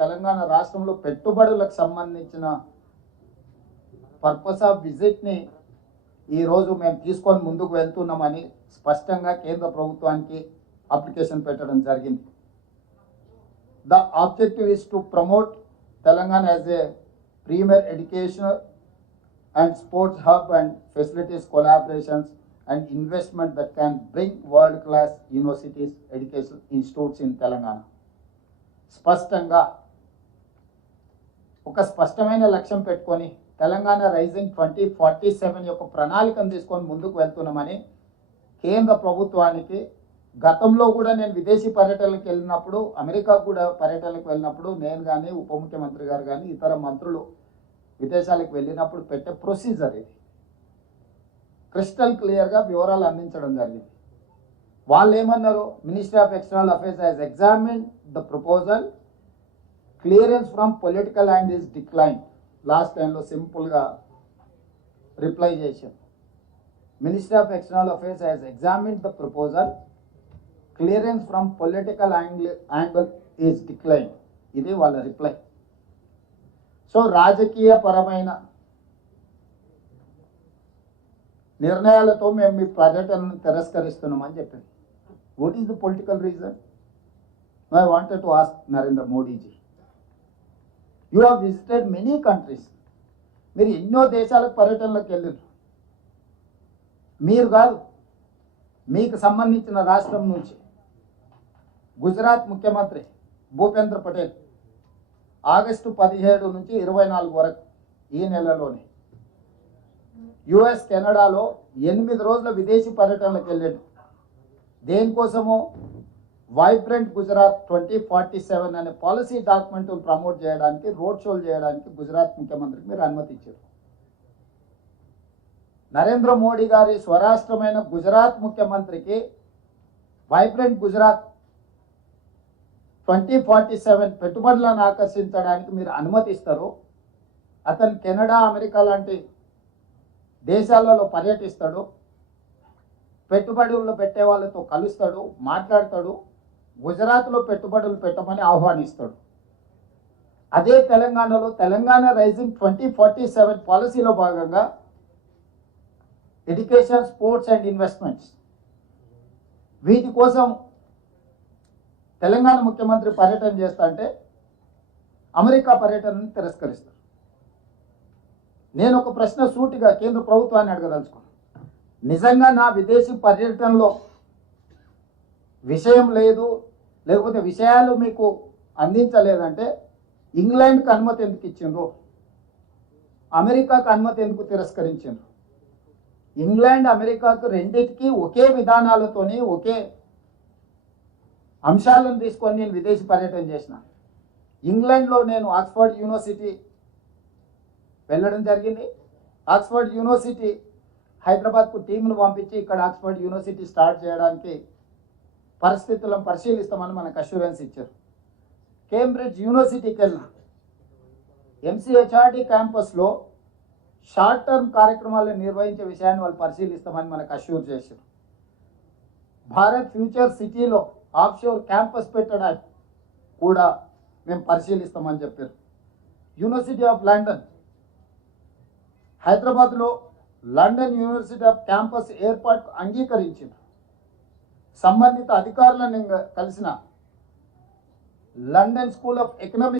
తెలంగాణ రాష్ట్రంలో పెట్టుబడులకు సంబంధించిన పర్పస్ ఆఫ్ విజిట్ని ఈరోజు మేము తీసుకొని ముందుకు వెళ్తున్నామని స్పష్టంగా కేంద్ర ప్రభుత్వానికి అప్లికేషన్ పెట్టడం జరిగింది. The objective is to promote Telangana as a premier educational and sports hub and facilities collaborations and investment that can bring world class universities education institutes in Telangana. స్పష్టంగా ఒక స్పష్టమైన లక్ష్యం పెట్టుకొని తెలంగాణ రైజింగ్ 2047 యొక్క ప్రణాళికను తీసుకొని ముందుకు వెళ్తున్నామని కేంద్ర ప్రభుత్వానికి గతంలో కూడా నేను విదేశీ పర్యటనలకు వెళ్ళినప్పుడు, అమెరికా కూడా పర్యటనలకు వెళ్ళినప్పుడు నేను కానీ ఉప ముఖ్యమంత్రి గారు కానీ ఇతర మంత్రులు విదేశాలకు వెళ్ళినప్పుడు పెట్టే ప్రొసీజర్ ఇది. క్రిస్టల్ క్లియర్గా వివరాలు అందించడం జరిగింది. వాళ్ళు ఏమన్నారు, ministry of external affairs has examined the proposal, clearance from political and is decline. Last టైంలో సింపుల్గా రిప్లై చేశారు. Ministry of external affairs has examined the proposal, clearance from political angle is decline. ఇది వాళ్ళ రిప్లై. సో రాజకీయ పరమైన నిర్ణయాలతో మేము మీ పర్యటనను తిరస్కరిస్తున్నామని చెప్పింది. What is the political reason? I wanted to ask Narendra Modiji, you have visited many countries. మీరు ఎన్నో దేశాలకు పర్యటనలకు వెళ్ళారు. మీరు కాదు, మీకు సంబంధించిన రాష్ట్రం నుంచి గుజరాత్ ముఖ్యమంత్రి భూపేంద్ర పటేల్ ఆగస్టు 17 నుంచి 24 వరకు ఈ నెలలోనే యుఎస్ కెనడాలో 8 రోజుల విదేశీ పర్యటనలకు వెళ్ళాడు. దేనికోసమో వైబ్రెంట్ గుజరాత్ 2047 అనే పాలసీ డాక్యుమెంట్ను ప్రమోట్ చేయడానికి, రోడ్ షోలు చేయడానికి గుజరాత్ ముఖ్యమంత్రికి మీరు అనుమతి ఇచ్చారు. నరేంద్ర మోడీ గారి స్వరాష్ట్రమైన గుజరాత్ ముఖ్యమంత్రికి వైబ్రెంట్ గుజరాత్ 2047 పెట్టుబడులను ఆకర్షించడానికి మీరు అనుమతిస్తారు. అతను కెనడా, అమెరికా లాంటి దేశాలలో పర్యటిస్తాడు, పెట్టుబడులు పెట్టే వాళ్ళతో కలుస్తాడు, మాట్లాడతాడు, గుజరాత్లో పెట్టుబడులు పెట్టమని ఆహ్వానిస్తాడు. అదే తెలంగాణలో తెలంగాణ రైజింగ్ 2047 పాలసీలో భాగంగా ఎడ్యుకేషన్, స్పోర్ట్స్ అండ్ ఇన్వెస్ట్మెంట్స్ వీటి కోసం తెలంగాణ ముఖ్యమంత్రి పర్యటన చేస్తా అంటే అమెరికా పర్యటనను తిరస్కరిస్తారు. నేను ఒక ప్రశ్న సూటిగా కేంద్ర ప్రభుత్వాన్ని అడగదలుచుకున్నాను. నిజంగా నా విదేశీ పర్యటనలో విషయం లేదు, లేకపోతే విషయాలు మీకు అందించలేదంటే ఇంగ్లాండ్కి అనుమతి ఎందుకు ఇచ్చిండ్రు, అమెరికాకు అనుమతి ఎందుకు తిరస్కరించిండ్రు? ఇంగ్లాండ్, అమెరికాకు రెండింటికి ఒకే విధానాలతోని, ఒకే అంశాలను తీసుకొని నేను విదేశీ పర్యటన చేసిన. ఇంగ్లాండ్లో నేను ఆక్స్ఫర్డ్ యూనివర్సిటీ వెళ్ళడం జరిగింది. ఆక్స్ఫర్డ్ యూనివర్సిటీ హైదరాబాద్కు టీంను పంపించి ఇక్కడ ఆక్స్ఫర్డ్ యూనివర్సిటీ స్టార్ట్ చేయడానికి పరిస్థితులను పరిశీలిస్తామని మనకు అష్యూరెన్స్ ఇచ్చారు. కేంబ్రిడ్జ్ యూనివర్సిటీకి వెళ్ళిన ఎంసీహెచ్ఆర్డి క్యాంపస్లో షార్ట్ టర్మ్ కార్యక్రమాలను నిర్వహించే విషయాన్ని వాళ్ళు పరిశీలిస్తామని మనకు అష్యూర్ చేశారు. భారత్ ఫ్యూచర్ సిటీలో ఆఫ్షోర్ క్యాంపస్ పెట్టడానికి కూడా మేము పరిశీలిస్తామని చెప్పారు. యూనివర్సిటీ ఆఫ్ లండన్, హైదరాబాద్లో లండన్ యూనివర్సిటీ ఆఫ్ క్యాంపస్ ఏర్పాటుకు అంగీకరించింది. సంబంధిత అధికారులను కలిసిన లండన్ స్కూల్ ఆఫ్ ఎకనామిక్స్